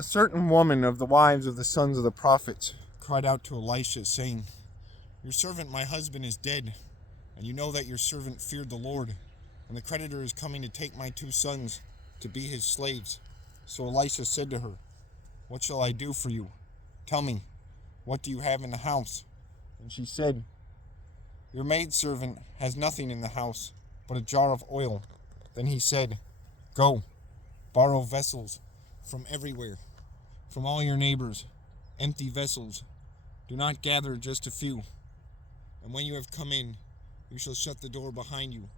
A certain woman of the wives of the sons of the prophets cried out to Elisha, saying, "Your servant, my husband, is dead, and you know that your servant feared the Lord, and the creditor is coming to take my 2 sons to be his slaves." So Elisha said to her, "What shall I do for you? Tell me, what do you have in the house?" And she said, "Your maidservant has nothing in the house but a jar of oil." Then he said, "Go, borrow vessels from everywhere, from all your neighbors, empty vessels. Do not gather just a few. And when you have come in, you shall shut the door behind you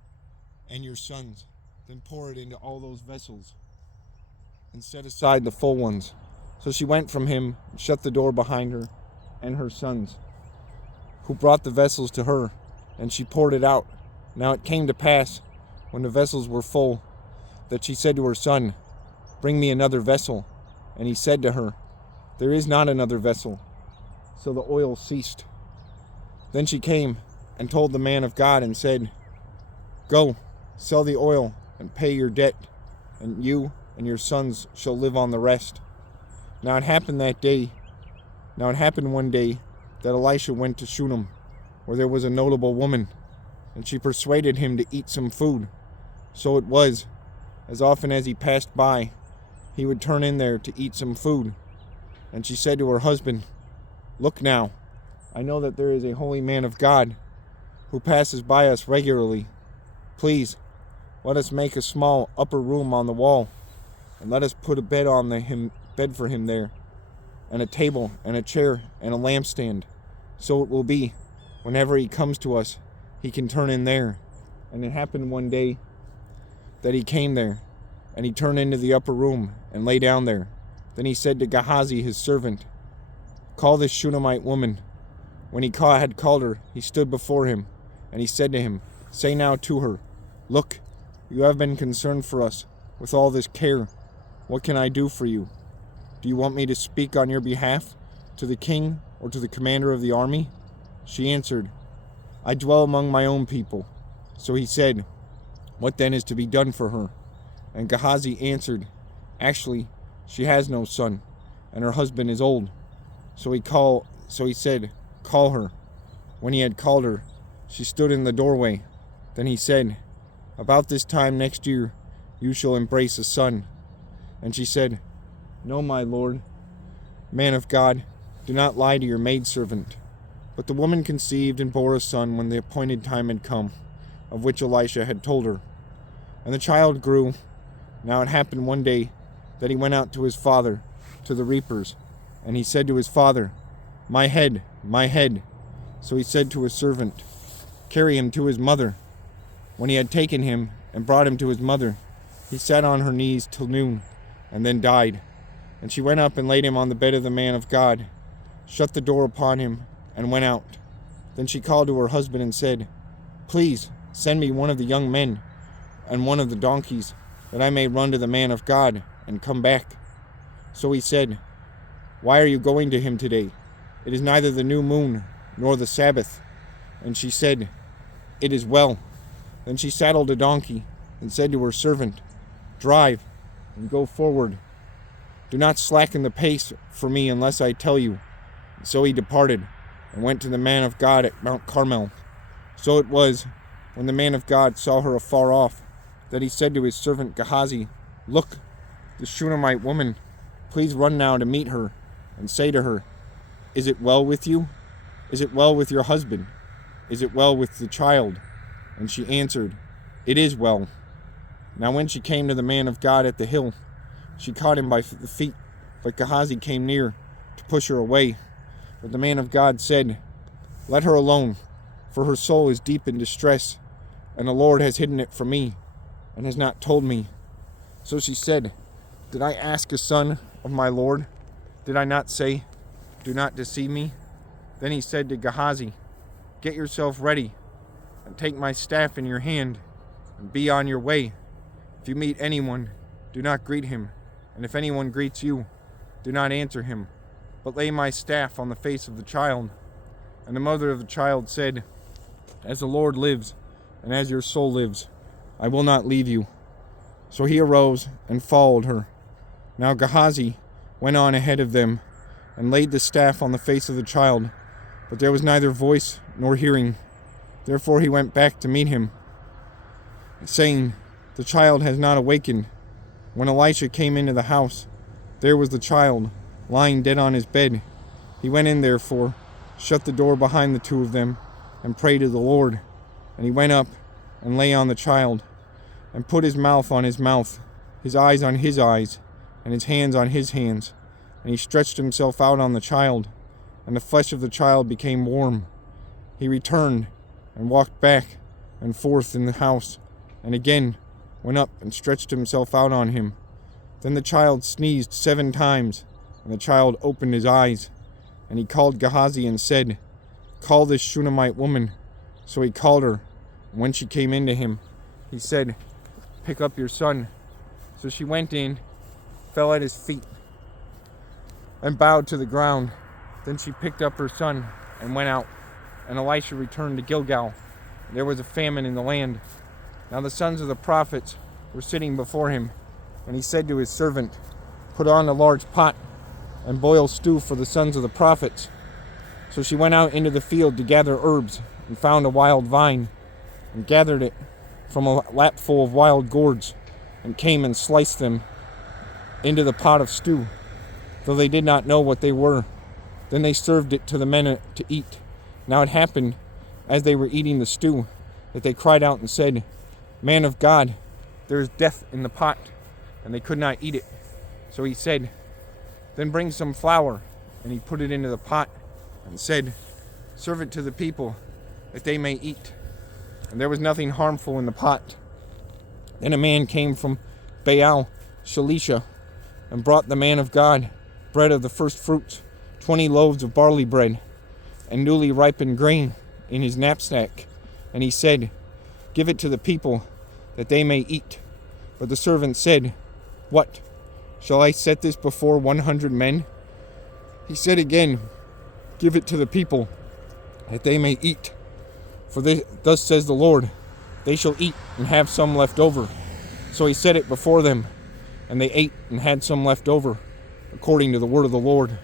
and your sons. Then pour it into all those vessels and set aside the full ones." So she went from him and shut the door behind her and her sons, who brought the vessels to her, and she poured it out. Now it came to pass, when the vessels were full, that she said to her son, "Bring me another vessel." And he said to her, "There is not another vessel." So the oil ceased. Then she came and told the man of God and said, "Go, sell the oil and pay your debt, and you and your sons shall live on the rest." Now it happened one day that Elisha went to Shunem, where there was a notable woman, and she persuaded him to eat some food. So it was, as often as he passed by, he would turn in there to eat some food. And she said to her husband, "Look now, I know that there is a holy man of God who passes by us regularly. Please, let us make a small upper room on the wall, and let us put a bed bed for him there, and a table and a chair and a lampstand. So it will be, whenever he comes to us, he can turn in there." And it happened one day that he came there, and he turned into the upper room and lay down there. Then he said to Gehazi his servant, "Call this Shunammite woman." When he had called her, he stood before him, and he said to him, "Say now to her, Look, you have been concerned for us with all this care. What can I do for you? Do you want me to speak on your behalf to the king or to the commander of the army?" She answered, "I dwell among my own people." So he said, "What then is to be done for her?" And Gehazi answered, "Actually, she has no son, and her husband is old." So he said, "Call her." When he had called her, she stood in the doorway. Then he said, "About this time next year, you shall embrace a son." And she said, "No, my lord, man of God, do not lie to your maidservant." But the woman conceived and bore a son when the appointed time had come, of which Elisha had told her. And the child grew. Now it happened one day that he went out to his father, to the reapers. And he said to his father, "My head, my head." So he said to his servant, "Carry him to his mother." When he had taken him and brought him to his mother, he sat on her knees till noon, and then died. And she went up and laid him on the bed of the man of God, shut the door upon him, and went out. Then she called to her husband and said, "Please send me one of the young men and one of the donkeys, that I may run to the man of God and come back." So he said, "Why are you going to him today? It is neither the new moon nor the Sabbath." And she said, "It is well." Then she saddled a donkey and said to her servant, "Drive and go forward. Do not slacken the pace for me unless I tell you." And so he departed and went to the man of God at Mount Carmel. So it was, when the man of God saw her afar off, that he said to his servant Gehazi, "Look, the Shunammite woman. Please run now to meet her and say to her, 'Is it well with you? Is it well with your husband? Is it well with the child?'" And she answered, "It is well." Now when she came to the man of God at the hill, she caught him by the feet, but Gehazi came near to push her away. But the man of God said, "Let her alone, for her soul is deep in distress, and the Lord has hidden it from me, and has not told me." So she said, "Did I ask a son of my Lord? Did I not say, 'Do not deceive me'?" Then he said to Gehazi, "Get yourself ready, and take my staff in your hand, and be on your way. If you meet anyone, do not greet him, and if anyone greets you, do not answer him, but lay my staff on the face of the child." And the mother of the child said, "As the Lord lives, and as your soul lives, I will not leave you." So he arose and followed her. Now Gehazi went on ahead of them, and laid the staff on the face of the child, but there was neither voice nor hearing. Therefore he went back to meet him, saying, "The child has not awakened." When Elisha came into the house, there was the child, lying dead on his bed. He went in therefore, shut the door behind the two of them, and prayed to the Lord. And he went up, and lay on the child, and put his mouth on his mouth, his eyes on his eyes, and his hands on his hands. And he stretched himself out on the child, and the flesh of the child became warm. He returned, and walked back and forth in the house, and again went up and stretched himself out on him. Then the child sneezed 7 times, and the child opened his eyes. And he called Gehazi and said, "Call this Shunammite woman." So he called her, and when she came in to him, he said, "Pick up your son." So she went in, fell at his feet, and bowed to the ground. Then she picked up her son and went out. And Elisha returned to Gilgal. There was a famine in the land. Now the sons of the prophets were sitting before him, and he said to his servant, "Put on a large pot, and boil stew for the sons of the prophets." So she went out into the field to gather herbs, and found a wild vine, and gathered it from a lapful of wild gourds, and came and sliced them into the pot of stew, though they did not know what they were. Then they served it to the men to eat. Now it happened, as they were eating the stew, that they cried out and said, "Man of God, there is death in the pot," and they could not eat it. So he said, "Then bring some flour," and he put it into the pot, and said, "Serve it to the people, that they may eat." And there was nothing harmful in the pot. Then a man came from Baal Shalisha, and brought the man of God bread of the first fruits, 20 loaves of barley bread, and newly ripened grain in his knapsack. And he said, "Give it to the people, that they may eat." But the servant said, "What? Shall I set this before 100 men? He said again, "Give it to the people, that they may eat. For thus says the Lord, they shall eat and have some left over." So he set it before them, and they ate and had some left over, according to the word of the Lord.